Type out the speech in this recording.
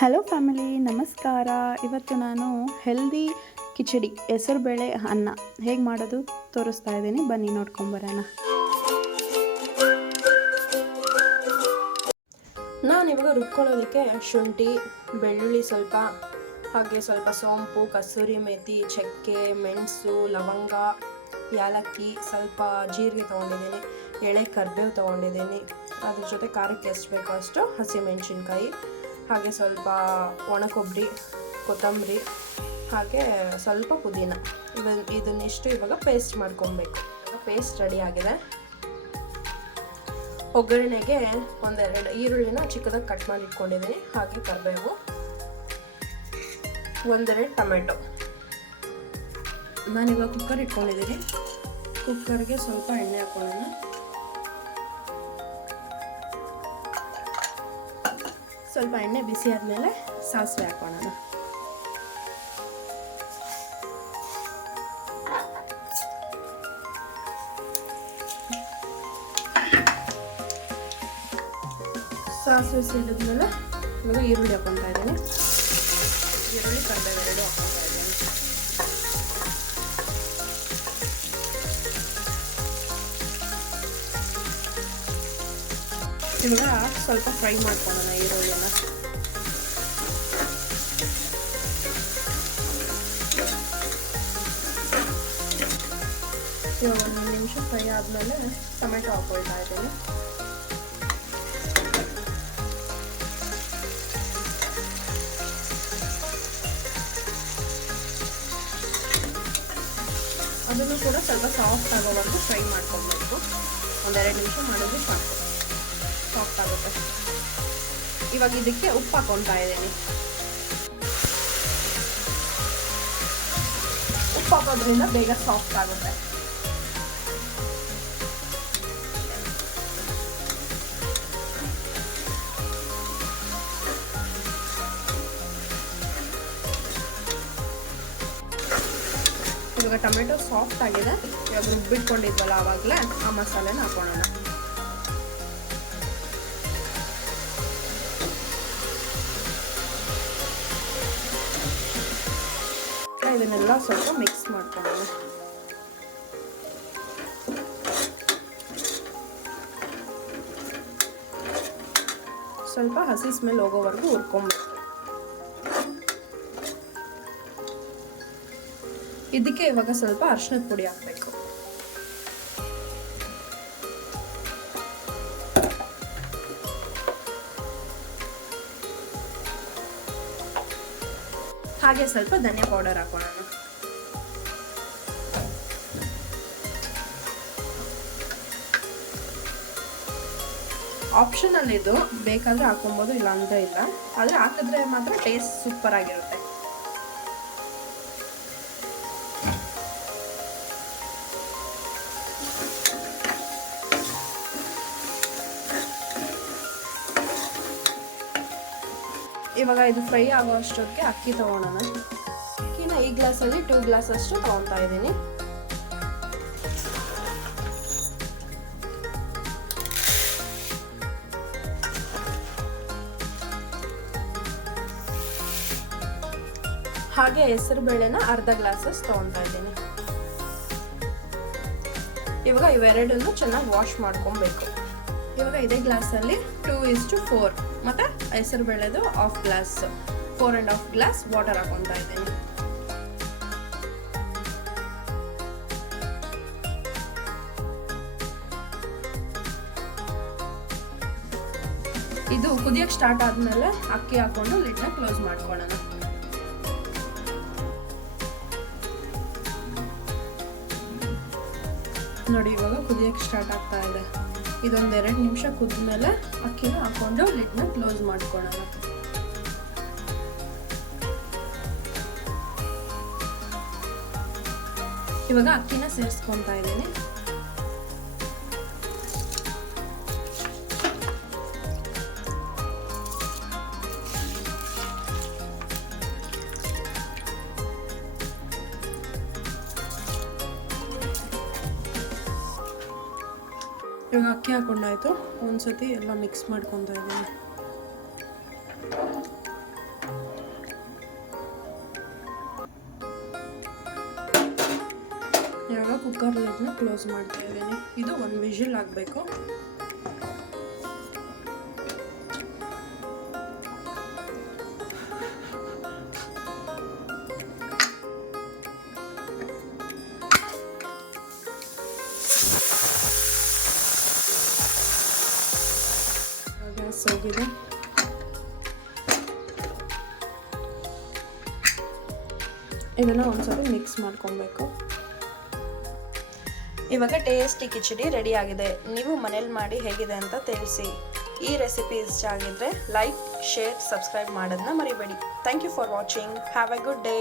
Hello family ನಮಸ್ಕಾರ. ಇವತ್ತು ನಾನು ಹೆಲ್ದಿ ಕಿಚಡಿ ಹೆಸರುಬೇಳೆ ಅನ್ನ. ಹೇಗೆ ಮಾಡೋದು? ತೋರಿಸ್ತಾ ಇದ್ದೀನಿ. ಬನ್ನಿ ನೋಡ್ಕೊಂಬರೋಣ ನಾನು ಇವಾಗ ರುಬ್ಕೊಳ್ಳೋದಕ್ಕೆ ಶುಂಠಿ, ಬೆಳ್ಳುಳ್ಳಿ ಸ್ವಲ್ಪ, ಹಾಗೆ ಸ್ವಲ್ಪ ಸೋಂಪು ಕಸೂರಿ ಮೇಥಿ, ಚಕ್ಕೆ, ಮೆಣಸು, ಲವಂಗ ಏಲಕ್ಕಿ ಸ್ವಲ್ಪ ಜೀರಿಗೆ ತೊಗೊಂಡಿದ್ದೀನಿ, ಎಳೆ ಕರ್ಬೇವು ತೊಗೊಂಡಿದ್ದೀನಿ. ಅದ್ರ ಜೊತೆ ಖಾರಕ್ಕೆ ಎಷ್ಟು ಬೇಕೋ ಅಷ್ಟು, ಹಸಿಮೆಣಸಿನ್ಕಾಯಿ. ಹಾಗೆ ಸ್ವಲ್ಪ ಒಣ ಕೊಬ್ಬರಿ ಕೊತ್ತಂಬರಿ, ಹಾಗೆ ಸ್ವಲ್ಪ ಪುದೀನ. ಇವನ್ ಇದನ್ನಿಷ್ಟು ಇವಾಗ ಪೇಸ್ಟ್ ಮಾಡ್ಕೊಬೇಕು. ಪೇಸ್ಟ್ ರೆಡಿ ಆಗಿದೆ. ಒಗ್ಗರಣೆಗೆ ಒಂದೆರಡು ಈರುಳ್ಳಿನ ಚಿಕ್ಕದಾಗಿ ಕಟ್ ಮಾಡಿ ಇಟ್ಕೊಂಡಿದ್ದೀನಿ. ಹಾಗೆ ಕರಿಬೇವು. ಒಂದೆರಡು ಟೊಮೆಟೊ. ನಾನಿವಾಗ ಕುಕ್ಕರ್ ಇಟ್ಕೊಂಡಿದ್ದೀನಿ. ಕುಕ್ಕರ್ಗೆ ಸ್ವಲ್ಪ ಎಣ್ಣೆ ಹಾಕೊಳ್ಳೋಣ. ಸ್ವಲ್ಪ ಎಣ್ಣೆ ಬಿಸಿ ಆದಮೇಲೆ ಸಾಸಿವೆ ಹಾಕೋಣ. ಸಾಸಿವೆ ಸಿಡಿದ್ಮೇಲೆ ಈರುಳ್ಳಿ ಹಾಕೊತಾ ಇದ್ದೀನಿ. ಇವಾಗ ಸ್ವಲ್ಪ ಫ್ರೈ ಮಾಡ್ಕೊಳ್ಳೋಣ ಈರುಳ್ಳಿನ ಇವಾಗ ಒಂದು ನಿಮಿಷ ಫ್ರೈ ಆದಮೇಲೆ ಟೊಮೆಟೊ ಹಾಕೊಳ್ತಾ ಇದ್ದೀನಿ. ಅದನ್ನು ಕೂಡ ಸ್ವಲ್ಪ ಸಾಫ್ಟ್ ಆಗೋವರೆಗೂ ಫ್ರೈ ಮಾಡ್ಕೊಬೇಕು ಒಂದೆರಡು ನಿಮಿಷ ಮಾಡಿದ್ರೆ ಸಾಕು. ಸಾಫ್ಟ್ ಆಗುತ್ತೆ ಇವಾಗ ಇದಕ್ಕೆ ಉಪ್ಪು ಹಾಕೊಳ್ತಾ ಇದ್ದೀನಿ. ಉಪ್ಪು ಹಾಕೋದ್ರಿಂದ ಬೇಗ ಸಾಫ್ಟ್ ಆಗುತ್ತೆ ಇವಾಗ ಟೊಮೆಟೊ ಸಾಫ್ಟ್ ಆಗಿದೆ. ಇವಾಗ ರುಬ್ಬಿಟ್ಕೊಂಡಿದ್ವಲ್ಲ ಆವಾಗಲೇ ಆ ಮಸಾಲೆನ ಇದನ್ನೆಲ್ಲ ಸ್ವಲ್ಪ ಮಿಕ್ಸ್ ಮಾಡ್ಕೊಳ್ಳೋಣ. ಸ್ವಲ್ಪ ಹಸಿ ಸ್ಮೆಲ್ ಹೋಗೋವರೆಗೂ ಹುರ್ಕೊಬೇಕು. ಇದಕ್ಕೆ ಇವಾಗ ಸ್ವಲ್ಪ ಅರ್ಶಿನದ ಪುಡಿ ಹಾಕಬೇಕು. ಹಾಗೆ ಸ್ವಲ್ಪ ಧನಿಯಾ ಪೌಡರ್ ಹಾಕೋಣ. ಆಪ್ಷನಲ್ ಇದು ಬೇಕಾದ್ರೆ ಹಾಕೊಬೋದು ಇಲ್ಲ ಅಂದ್ರೆ ಇಲ್ಲ. ಆದರೆ ಹಾಕಿದ್ರೆ ಮಾತ್ರ ಟೇಸ್ಟ್ ಸೂಪರ್ ಆಗಿರುತ್ತೆ. ಇವಾಗ ಇದು ಫ್ರೈ ಆಗೋ ಅಷ್ಟೊತ್ತಿಗೆ ಅಕ್ಕಿ ತೊಗೊಳೋಣ ಅಕ್ಕಿನ ಈ ಗ್ಲಾಸಲ್ಲಿ ಟೂ ಗ್ಲಾಸ್ ಅಷ್ಟು ತೊಗೊತಾ ಇದ್ದೀನಿ. ಹಾಗೆ ಹೆಸರು ಬೇಳೆನ ಅರ್ಧ ಗ್ಲಾಸಸ್ ತೊಗೊತಾ ಇದ್ದೀನಿ. ಇವಾಗ ಇವೆರಡನ್ನು ಚೆನ್ನಾಗಿ ವಾಶ್ ಮಾಡ್ಕೊಬೇಕು. ಇವಾಗ ಇದೇ ಗ್ಲಾಸಲ್ಲಿ ಟೂ ಇಸ್ ಟು ಫೋರ್ ಮತ್ತು ಹೆಸರು ಬೇಳೆದು half glass four and half glass water ಹಾಕೊತಾ ಇದ್ದೀನಿ. ಇದು ಕುದಿಯಕ್ಕೆ ಸ್ಟಾರ್ಟ್ ಆದಮೇಲೆ ಅಕ್ಕಿ ಹಾಕೊಂಡು ಲಿಡ್ನ ಕ್ಲೋಸ್ ಮಾಡ್ಕೊಳ್ಳೋಣ. ನೋಡಿ, ಇವಾಗ ಕುದಿಯಕ್ಕೆ ಸ್ಟಾರ್ಟ್ ಆಗ್ತಾ ಇದೆ. ಇದೊಂದು ಎರಡು ನಿಮಿಷ ಕುದ್ಮೇಲೆ ಅಕ್ಕಿನ ಹಾಕೊಂಡು ಲಿಟ್ನ ಕ್ಲೋಸ್ ಮಾಡ್ಕೊಳ್ಳೋಣ. ಇವಾಗ ಅಕ್ಕಿನ ಸೇರಿಸ್ಕೊತಾ ಇದ್ದೀನಿ. ಇವಾಗ ಅಕ್ಕಿ ಹಾಕೊಂಡಾಯಿತು. ಒಂದ್ಸತಿ ಎಲ್ಲ ಮಿಕ್ಸ್ ಮಾಡ್ಕೊಂತ ಇದ್ದೀನಿ. ಇವಾಗ ಕುಕ್ಕರ್ ಲೈಟ್ನ ಕ್ಲೋಸ್ ಮಾಡ್ತಾ ಇದ್ದೀನಿ. ಇದು ಒಂದು ವಿಷಲ್ ಆಗಬೇಕು. ಹೋಗಿದೆ ಇದನ್ನು ಒಂದ್ಸರಿ ಮಿಕ್ಸ್ ಮಾಡ್ಕೊಬೇಕು. ಇವಾಗ ಟೇಸ್ಟಿ ಕಿಚಡಿ ರೆಡಿ ಆಗಿದೆ. ನೀವು ಮನೇಲಿ ಮಾಡಿ ಹೇಗಿದೆ ಅಂತ ತಿಳಿಸಿ. ಈ ರೆಸಿಪಿ ಇಷ್ಟ ಆಗಿದ್ರೆ ಲೈಕ್ ಶೇರ್ ಸಬ್ಸ್ಕ್ರೈಬ್ ಮಾಡೋದನ್ನ ಮರಿಬೇಡಿ. Thank you for watching have a good day